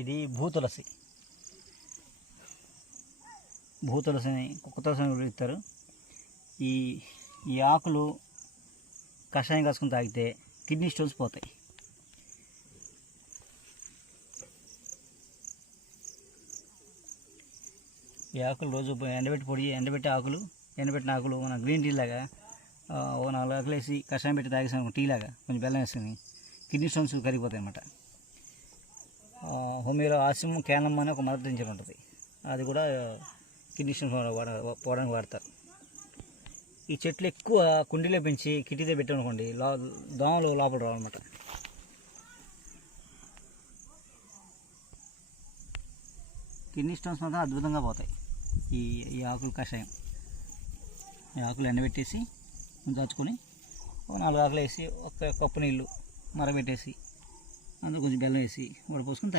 ఇది భూతులసి. భూతులసిని కుక్క తులసి అని పిలుస్తారు. ఈ ఈ ఆకులు కషాయం కాసుకొని తాగితే కిడ్నీ స్టోన్స్ పోతాయి. ఈ ఆకులు రోజు ఎండబెట్టి ఆకులు ఎండబెట్టిన ఆకులు మన గ్రీన్ టీ లాగా ఓ 4 ఆకులు వేసి కషాయం పెట్టి తాగేసాం, టీ లాగా కొంచెం బెల్లం వేసుకుని కిడ్నీ స్టోన్స్ కరిగిపోతాయి అన్నమాట. హోమియోలో ఆసిమ్ క్యానమ్ అని ఒక మదర్ టించర్ ఉంటుంది, అది కూడా కిడ్నీ స్టోన్స్ పోవడానికి వాడతారు. ఈ చెట్లు ఎక్కువ కుండీలో పెంచి కిటికీలో పెట్టామనుకోండి, దోమలు లోపల రావన్నమాట. కిడ్నీ స్టోన్స్ మాత్రం అద్భుతంగా పోతాయి. ఈ ఆకులు కషాయం, ఈ ఆకులు ఎండబెట్టేసి దాచుకొని 4 ఆకులు వేసి ఒక కప్పు నీళ్ళు మరగబెట్టేసి అందులో కొంచెం బెల్లం వేసి వడపోసుకొని తాగి